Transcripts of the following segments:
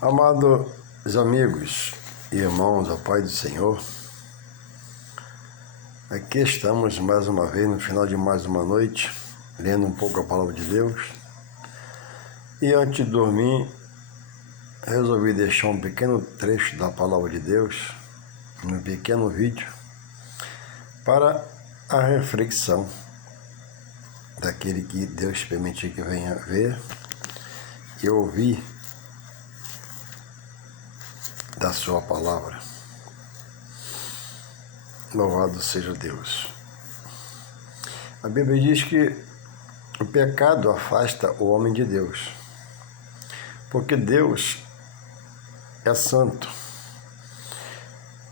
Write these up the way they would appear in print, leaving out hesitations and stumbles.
Amados amigos e irmãos, a paz do Senhor, aqui estamos mais uma vez no final de mais uma noite, lendo um pouco a Palavra de Deus. E antes de dormir, resolvi deixar um pequeno trecho da Palavra de Deus, um pequeno vídeo, para a reflexão daquele que Deus permitir que venha ver e ouvir da sua palavra. Louvado seja Deus. A Bíblia diz que o pecado afasta o homem de Deus, porque Deus é santo.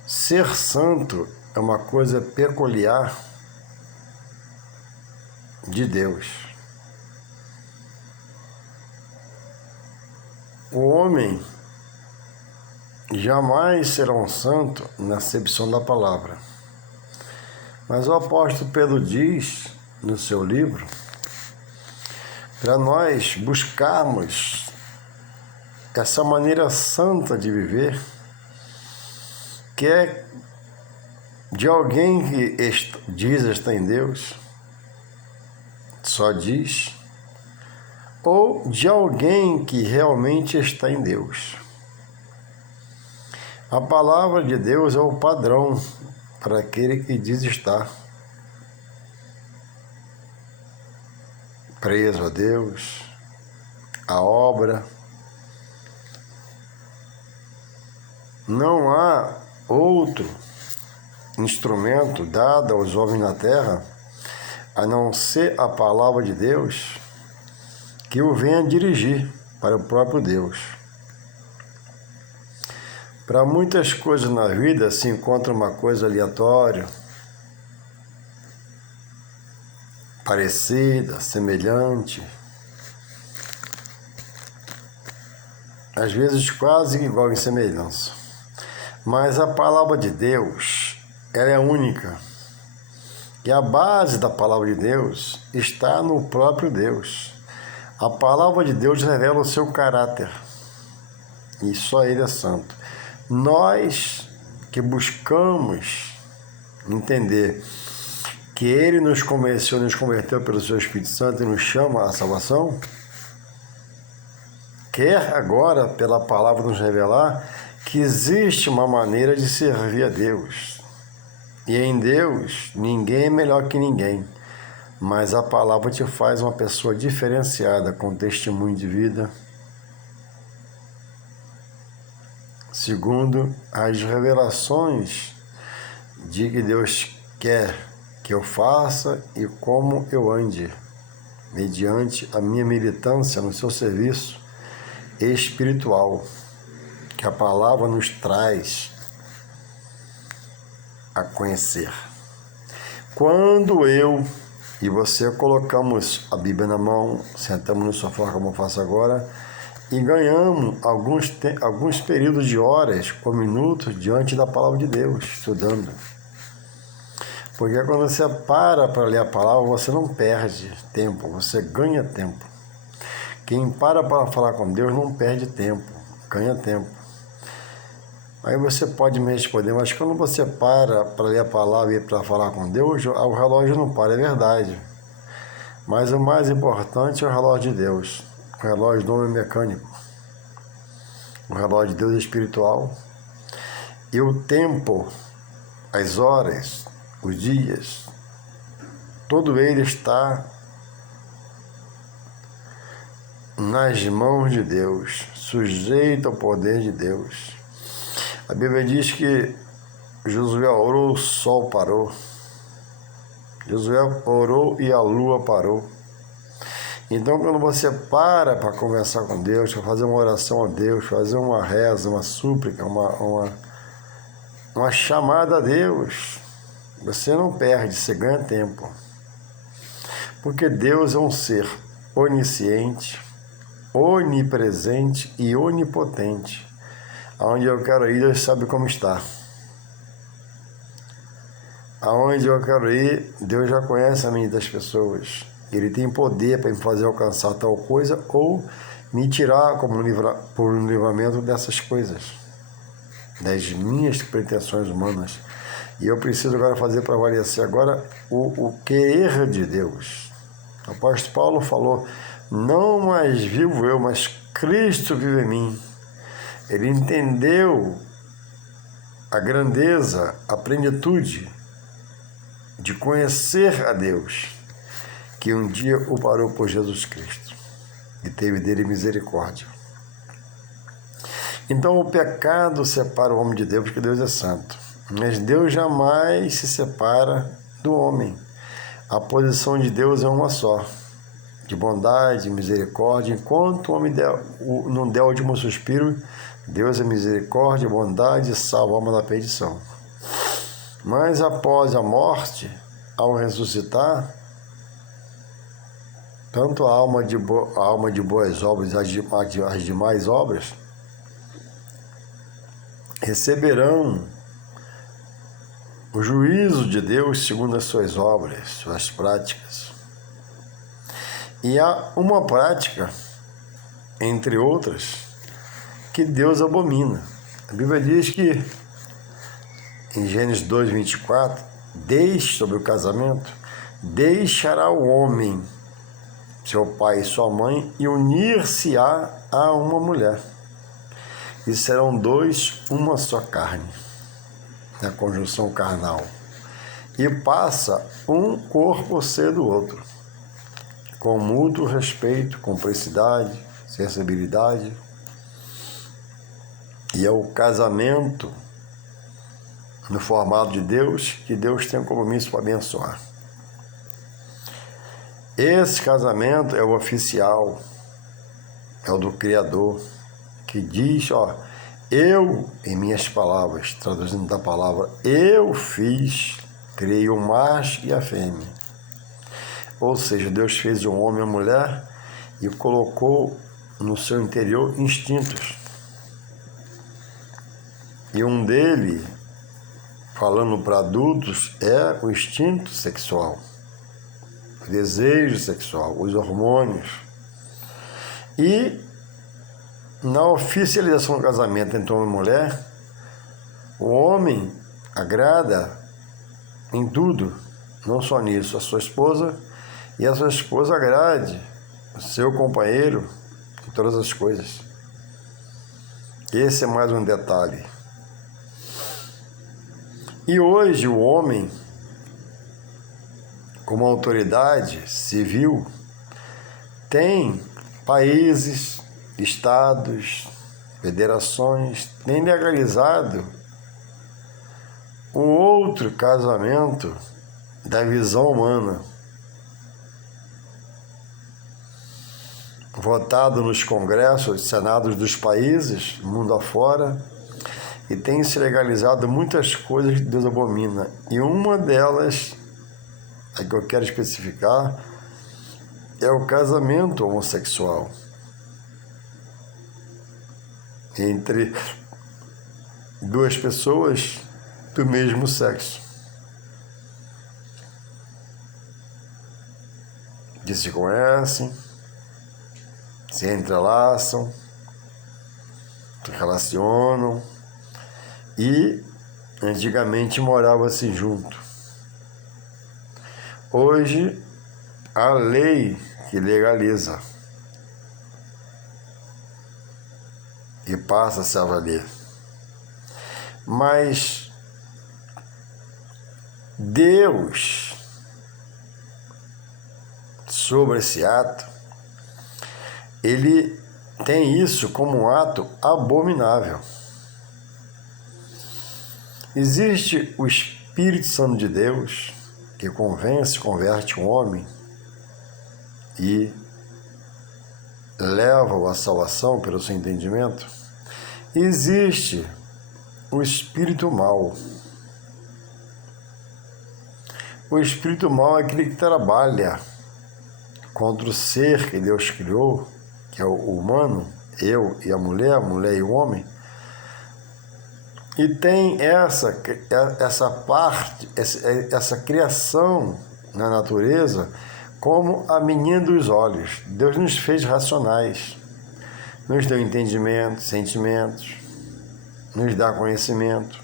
Ser santo é uma coisa peculiar de Deus. O homem jamais será um santo na acepção da palavra. Mas o apóstolo Pedro diz no seu livro para nós buscarmos essa maneira santa de viver, que é de alguém que diz estar em Deus, só diz, ou de alguém que realmente está em Deus. A palavra de Deus é o padrão para aquele que diz estar preso a Deus, a obra. Não há outro instrumento dado aos homens na terra, a não ser a palavra de Deus, que o venha dirigir para o próprio Deus. Para muitas coisas na vida se encontra uma coisa aleatória, parecida, semelhante, às vezes quase igual em semelhança. Mas a palavra de Deus, ela é única. E a base da palavra de Deus está no próprio Deus. A palavra de Deus revela o seu caráter. E só Ele é santo. Nós que buscamos entender que Ele nos converteu pelo seu Espírito Santo e nos chama à salvação, quer agora, pela palavra, nos revelar que existe uma maneira de servir a Deus. E em Deus, ninguém é melhor que ninguém, mas a palavra te faz uma pessoa diferenciada, com testemunho de vida, segundo as revelações de que Deus quer que eu faça e como eu ande, mediante a minha militância no seu serviço espiritual, que a palavra nos traz a conhecer. Quando eu e você colocamos a Bíblia na mão, sentamos no sofá como eu faço agora, e ganhamos alguns períodos de horas ou minutos diante da palavra de Deus, estudando. Porque quando você para ler a palavra, você não perde tempo, você ganha tempo. Quem para falar com Deus não perde tempo, ganha tempo. Aí você pode me responder, mas quando você para ler a palavra e para falar com Deus, o relógio não para, é verdade. Mas o mais importante é o relógio de Deus. O relógio do homem mecânico. O relógio de Deus é espiritual. E o tempo, as horas, os dias, todo ele está nas mãos de Deus, sujeito ao poder de Deus. A Bíblia diz que Josué orou, o sol parou. Josué orou e a lua parou. Então, quando você para conversar com Deus, para fazer uma oração a Deus, fazer uma reza, uma súplica, uma chamada a Deus, você não perde, você ganha tempo. Porque Deus é um ser onisciente, onipresente e onipotente. Aonde eu quero ir, Deus sabe como está. Aonde eu quero ir, Deus já conhece a mente das pessoas. Ele tem poder para me fazer alcançar tal coisa ou me tirar por um livramento dessas coisas, das minhas pretensões humanas. E eu preciso agora fazer prevalecer agora o querer de Deus. O apóstolo Paulo falou, não mais vivo eu, mas Cristo vive em mim. Ele entendeu a grandeza, a plenitude de conhecer a Deus, que um dia o parou por Jesus Cristo e teve dele misericórdia. Então o pecado separa o homem de Deus, porque Deus é santo. Mas Deus jamais se separa do homem. A posição de Deus é uma só, de bondade, misericórdia. Enquanto o homem não der o último suspiro, Deus é misericórdia, bondade e salva a alma da perdição. Mas após a morte, ao ressuscitar, tanto a alma de boas obras e as demais obras receberão o juízo de Deus segundo as suas obras, suas práticas. E há uma prática, entre outras, que Deus abomina. A Bíblia diz que, em Gênesis 2:24, sobre o casamento, deixará o homem, seu pai e sua mãe, e unir-se-á a uma mulher. E serão dois, uma só carne, na conjunção carnal. E passa um corpo a ser do outro, com mútuo respeito, cumplicidade, sensibilidade. E é o casamento no formato de Deus, que Deus tem um compromisso para abençoar. Esse casamento é o oficial, é o do Criador, que diz, eu, em minhas palavras, traduzindo da palavra, eu criei o macho e a fêmea. Ou seja, Deus fez o homem e a mulher e colocou no seu interior instintos. E um deles, falando para adultos, é o instinto sexual, o desejo sexual, os hormônios. E na oficialização do casamento entre homem e mulher, o homem agrada em tudo, não só nisso, a sua esposa, e a sua esposa agrade o seu companheiro em todas as coisas. Esse é mais um detalhe. E hoje o homem, como autoridade civil, tem países, estados, federações, tem legalizado um outro casamento da visão humana, votado nos congressos, senados dos países, mundo afora, e tem se legalizado muitas coisas que Deus abomina. E uma delas, a que eu quero especificar, é o casamento homossexual entre duas pessoas do mesmo sexo, que se conhecem, se entrelaçam, se relacionam e antigamente moravam-se junto. Hoje, a lei que legaliza e passa-se a valer. Mas Deus, sobre esse ato, ele tem isso como um ato abominável. Existe o Espírito Santo de Deus, que converte o homem e leva-o à salvação pelo seu entendimento. Existe o espírito mau. O espírito mau é aquele que trabalha contra o ser que Deus criou, que é o humano, eu e a mulher e o homem. E tem essa parte, essa criação na natureza como a menina dos olhos. Deus nos fez racionais. nos dá entendimento, sentimentos, nos dá conhecimento.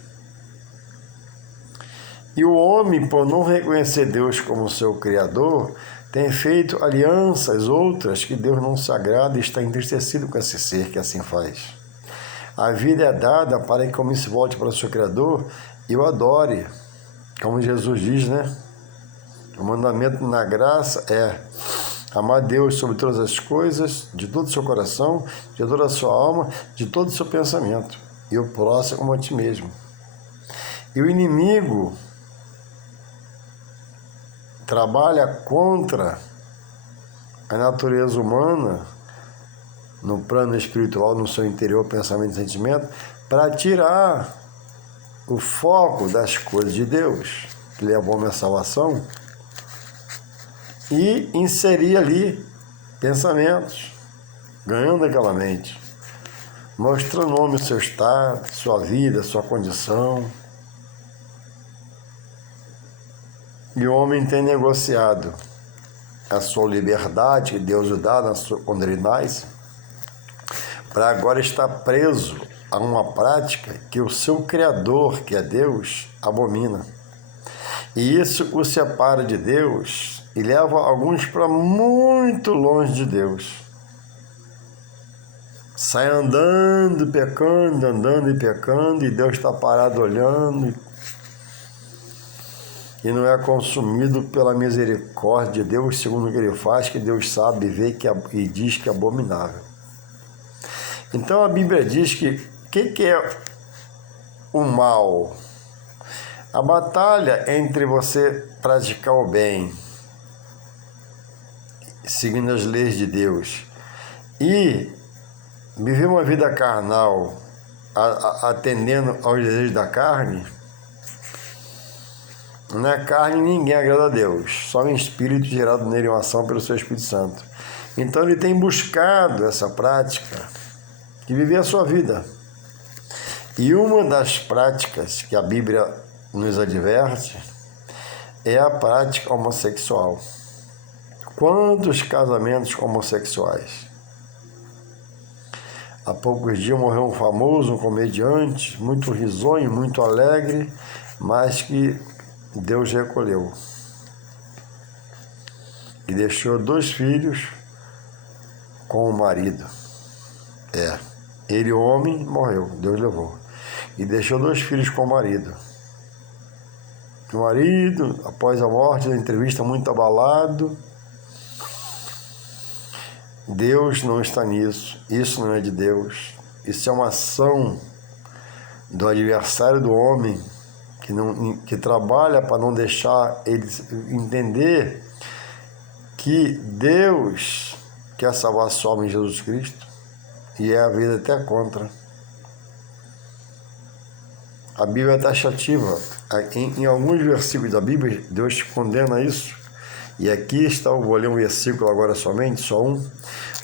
E o homem, por não reconhecer Deus como seu Criador, tem feito alianças outras que Deus não se agrada e está entristecido com esse ser que assim faz. A vida é dada para que o homem se volte para o seu Criador e o adore. Como Jesus diz, né? O mandamento na graça é amar Deus sobre todas as coisas, de todo o seu coração, de toda a sua alma, de todo o seu pensamento. E o próximo como a ti mesmo. E o inimigo trabalha contra a natureza humana, no plano espiritual, no seu interior, pensamento e sentimento, para tirar o foco das coisas de Deus, que levou a minha salvação, e inserir ali pensamentos, ganhando aquela mente, mostrando o homem o seu estado, sua vida, sua condição. E o homem tem negociado a sua liberdade que Deus lhe dá quando ele nasce, para agora estar preso a uma prática que o seu Criador, que é Deus, abomina. E isso o separa de Deus e leva alguns para muito longe de Deus. Sai andando e pecando, e Deus está parado olhando e não é consumido pela misericórdia de Deus, segundo o que ele faz, que Deus sabe, vê e diz que é abominável. Então a Bíblia diz que que é o mal? A batalha entre você praticar o bem, seguindo as leis de Deus, e viver uma vida carnal, atendendo aos desejos da carne. Na carne ninguém agrada a Deus, só um espírito gerado nele, uma ação pelo seu Espírito Santo. Então ele tem buscado essa prática de viver a sua vida. E uma das práticas que a Bíblia nos adverte é a prática homossexual. Quantos casamentos homossexuais? Há poucos dias morreu um famoso, um comediante, muito risonho, muito alegre, mas que Deus recolheu. E deixou 2 filhos com o marido. Ele, o homem, morreu, Deus levou. E deixou 2 filhos com o marido. O marido, após a morte, na entrevista muito abalado, Deus não está nisso, isso não é de Deus. Isso é uma ação do adversário do homem, que trabalha para não deixar ele entender que Deus quer salvar só homem em Jesus Cristo, e é a vida até contra. A Bíblia é taxativa. Em alguns versículos da Bíblia, Deus condena isso. E aqui está, eu vou ler um versículo agora somente, só um,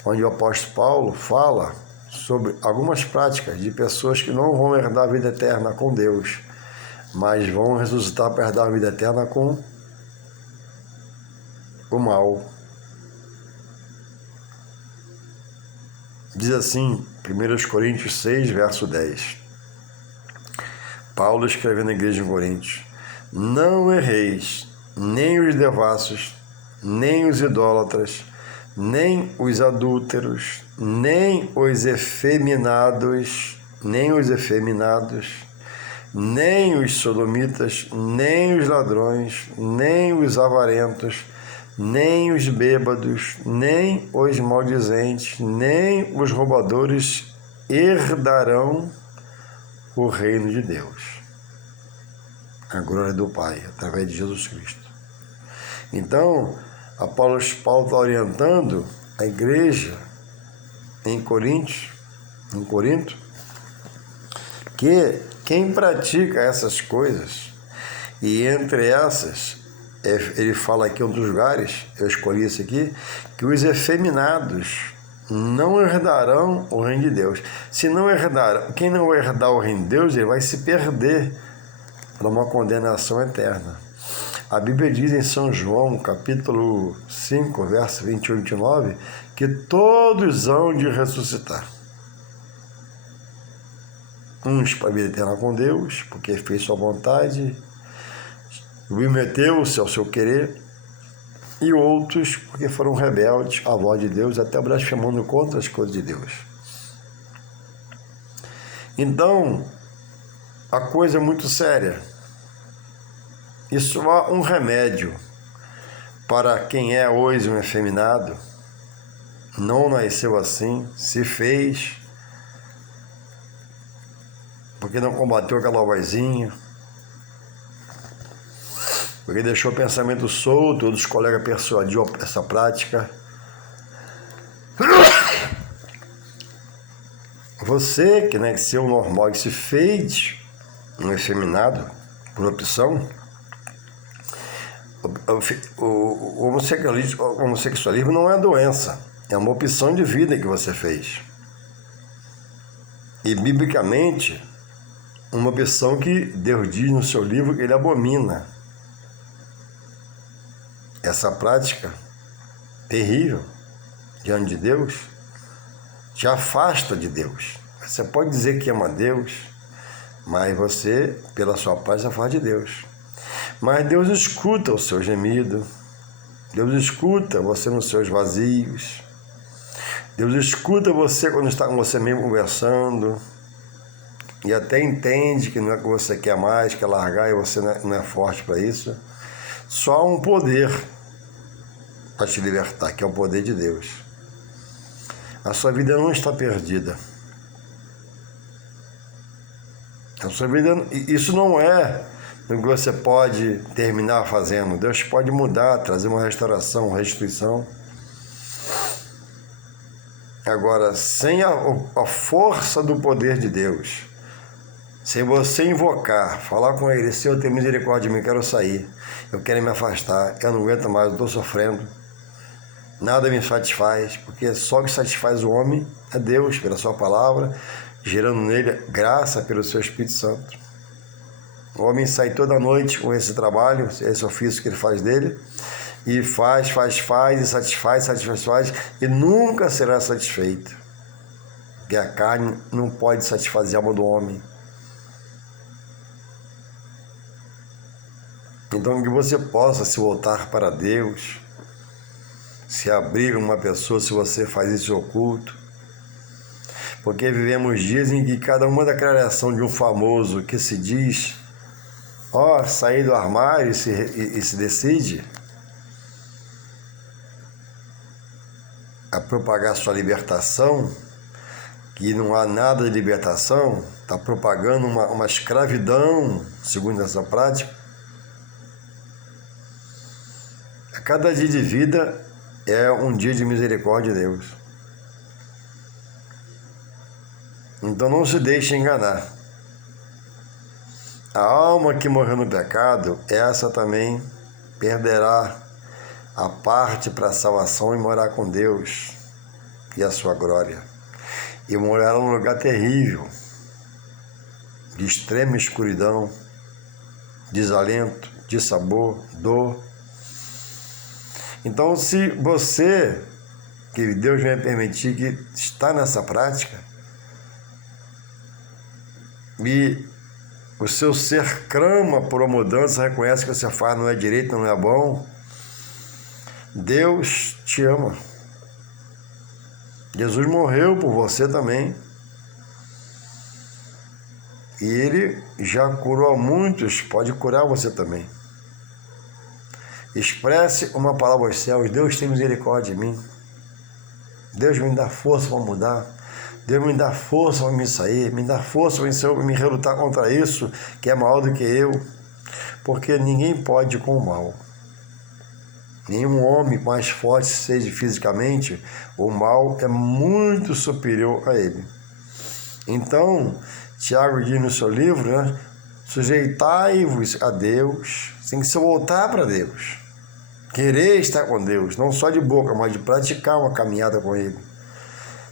onde o apóstolo Paulo fala sobre algumas práticas de pessoas que não vão herdar a vida eterna com Deus, mas vão ressuscitar para herdar a vida eterna com o mal. Diz assim, 1 Coríntios 6, verso 10. Paulo escrevendo à igreja em Coríntios: não erreis, nem os devassos, nem os idólatras, nem os adúlteros, nem os efeminados, nem os sodomitas, nem os ladrões, nem os avarentos, nem os bêbados, nem os maldizentes, nem os roubadores herdarão o reino de Deus, a glória do Pai, através de Jesus Cristo. Então, Paulo está orientando a igreja em Corinto, que quem pratica essas coisas, e entre essas, ele fala aqui em um dos lugares, eu escolhi esse aqui, que os efeminados não herdarão o reino de Deus. Se não herdar, quem não herdar o reino de Deus, ele vai se perder para uma condenação eterna. A Bíblia diz em São João, capítulo 5, verso 28 e 29, que todos hão de ressuscitar. uns para a vida eterna com Deus, porque fez sua vontade, submeteu-se ao seu querer, e outros porque foram rebeldes à voz de Deus, até blasfemando contra as coisas de Deus. Então, a coisa é muito séria. E só há um remédio para quem é hoje um efeminado, não nasceu assim, se fez, porque não combateu aquela vozinha, porque deixou o pensamento solto, outros colegas persuadiu essa prática. Você que nasceu normal e se fez um efeminado por opção, o homossexualismo não é doença, é uma opção de vida que você fez. E, biblicamente, uma opção que Deus diz no seu livro que ele abomina. Essa prática terrível diante de Deus te afasta de Deus. Você pode dizer que ama Deus, mas você, pela sua paz, se afasta de Deus. Mas Deus escuta o seu gemido, Deus escuta você nos seus vazios, Deus escuta você quando está com você mesmo conversando, e até entende que não é o que você quer mais, quer largar, e você não é forte para isso. Só há um poder para te libertar, que é o poder de Deus. A sua vida não está perdida. A sua vida, isso não é o que você pode terminar fazendo. Deus pode mudar, trazer uma restauração, uma restituição. Agora, sem a força do poder de Deus, sem você invocar, falar com Ele: Senhor, tem misericórdia de mim, quero sair, eu quero me afastar, eu não aguento mais, eu estou sofrendo, nada me satisfaz, porque só o que satisfaz o homem é Deus, pela sua palavra, gerando nele graça pelo seu Espírito Santo. O homem sai toda noite com esse trabalho, esse ofício que ele faz dele, e faz, e satisfaz, e nunca será satisfeito. Porque a carne não pode satisfazer a alma do homem. Então, que você possa se voltar para Deus, se abrir uma pessoa, se você faz isso oculto. Porque vivemos dias em que cada uma da criação de um famoso que se diz, sair do armário e se decide a propagar sua libertação, que não há nada de libertação, está propagando uma escravidão, segundo essa prática. A cada dia de vida é um dia de misericórdia de Deus. Então não se deixe enganar. A alma que morreu no pecado, essa também perderá a parte para a salvação e morar com Deus e a sua glória. E morará num lugar terrível, de extrema escuridão, desalento, dissabor, dor. Então, se você, que Deus vai permitir que está nessa prática, e o seu ser clama por uma mudança, reconhece que o que você faz não é direito, não é bom, Deus te ama. Jesus morreu por você também. E Ele já curou a muitos, pode curar você também. Expresse uma palavra aos céus: Deus tem misericórdia de mim. Deus me dá força para mudar. Deus me dá força para me sair. Me dá força para me relutar contra isso, que é maior do que eu. Porque ninguém pode com o mal. Nenhum homem mais forte seja fisicamente, o mal é muito superior a ele. Então, Tiago diz no seu livro, sujeitai-vos a Deus, tem que se voltar para Deus. Querer estar com Deus, não só de boca, mas de praticar uma caminhada com Ele.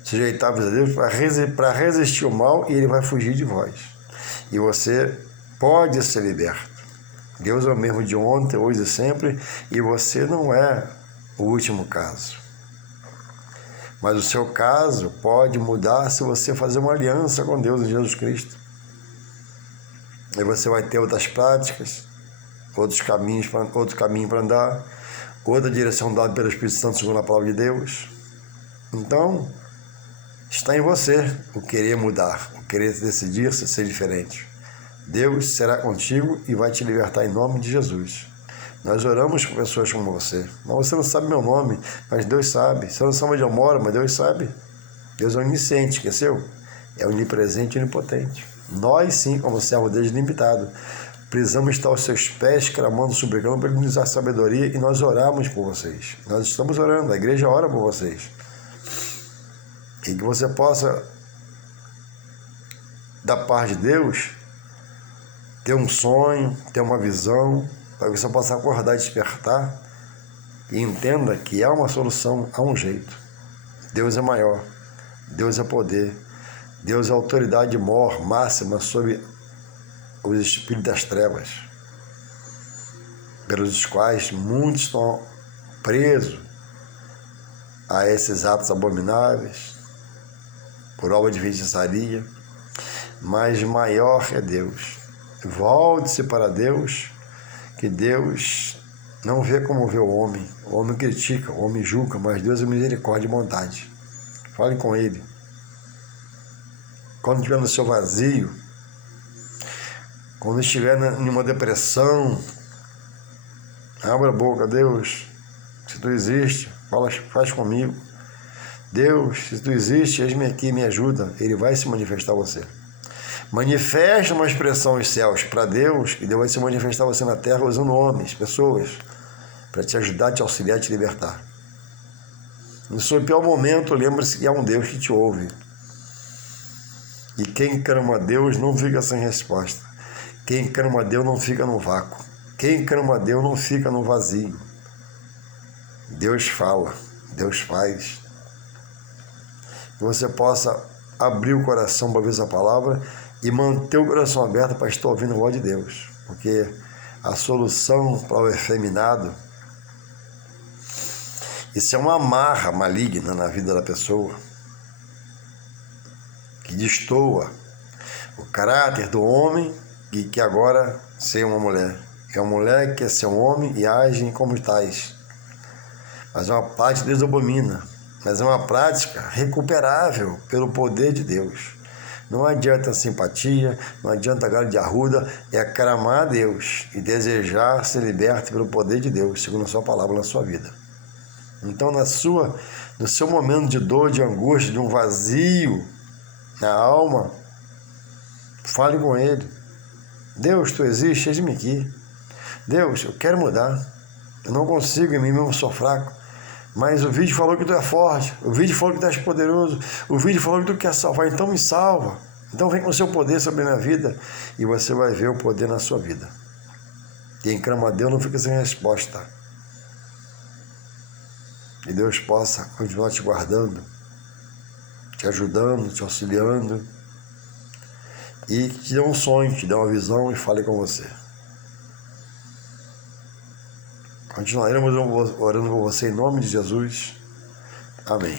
Sujeitai-vos a Deus para resistir ao mal, e Ele vai fugir de vós. E você pode ser liberto. Deus é o mesmo de ontem, hoje e sempre, e você não é o último caso. Mas o seu caso pode mudar se você fazer uma aliança com Deus em Jesus Cristo. Aí você vai ter outras práticas, outro caminho para andar, outra direção dada pelo Espírito Santo segundo a palavra de Deus. Então, está em você o querer mudar, o querer decidir-se ser diferente. Deus será contigo e vai te libertar em nome de Jesus. Nós oramos com pessoas como você. Mas você não sabe meu nome, mas Deus sabe. Você não sabe onde eu moro, mas Deus sabe. Deus é onisciente, esqueceu? É onipresente e onipotente. Nós, sim, como servo dele ilimitado, precisamos estar aos seus pés, clamando, suplicando para ele nos dar sabedoria, e nós oramos por vocês. Nós estamos orando, a igreja ora por vocês. E que você possa, da parte de Deus, ter um sonho, ter uma visão, para que você possa acordar e despertar e entenda que há uma solução, há um jeito. Deus é maior, Deus é poder, Deus é autoridade maior, máxima sobre os espíritos das trevas, pelos quais muitos estão presos a esses atos abomináveis, por obra de feitiçaria, mas maior é Deus. Volte-se para Deus, que Deus não vê como vê o homem. O homem critica, o homem julga, mas Deus é misericórdia e bondade. Fale com Ele. Quando estiver no seu vazio, quando estiver em uma depressão, abra a boca, Deus, se Tu existe, faz comigo. Deus, se Tu existe, eis-me aqui, me ajuda. Ele vai se manifestar a você. Manifesta uma expressão aos céus para Deus, e Deus vai se manifestar a você na terra usando homens, pessoas, para te ajudar, te auxiliar, te libertar. No seu pior momento, lembre-se que há um Deus que te ouve. E quem clama a Deus não fica sem resposta. Quem clama a Deus não fica no vácuo. Quem clama a Deus não fica no vazio. Deus fala, Deus faz. Que você possa abrir o coração para ver essa palavra e manter o coração aberto para estar ouvindo a voz de Deus. Porque a solução para o efeminado, isso é uma amarra maligna na vida da pessoa, que destoa o caráter do homem e que agora ser uma mulher. É uma mulher que quer ser um homem e age como tais. Mas é uma prática que Deus abomina. Mas é uma prática recuperável pelo poder de Deus. Não adianta simpatia, não adianta galho de arruda, é aclamar a Deus e desejar ser liberto pelo poder de Deus, segundo a sua palavra na sua vida. Então, no seu momento de dor, de angústia, de um vazio na alma, fale com Ele. Deus, Tu existe, eis-me aqui. Deus, eu quero mudar. Eu não consigo, em mim mesmo sou fraco. Mas o vídeo falou que Tu é forte, o vídeo falou que Tu és poderoso, o vídeo falou que Tu quer salvar, então me salva. Então vem com o seu poder sobre a minha vida e você vai ver o poder na sua vida. Quem clama a Deus não fica sem resposta. E Deus possa continuar te guardando, te ajudando, te auxiliando e te dê um sonho, te dê uma visão e fale com você. Continuaremos orando por você em nome de Jesus. Amém.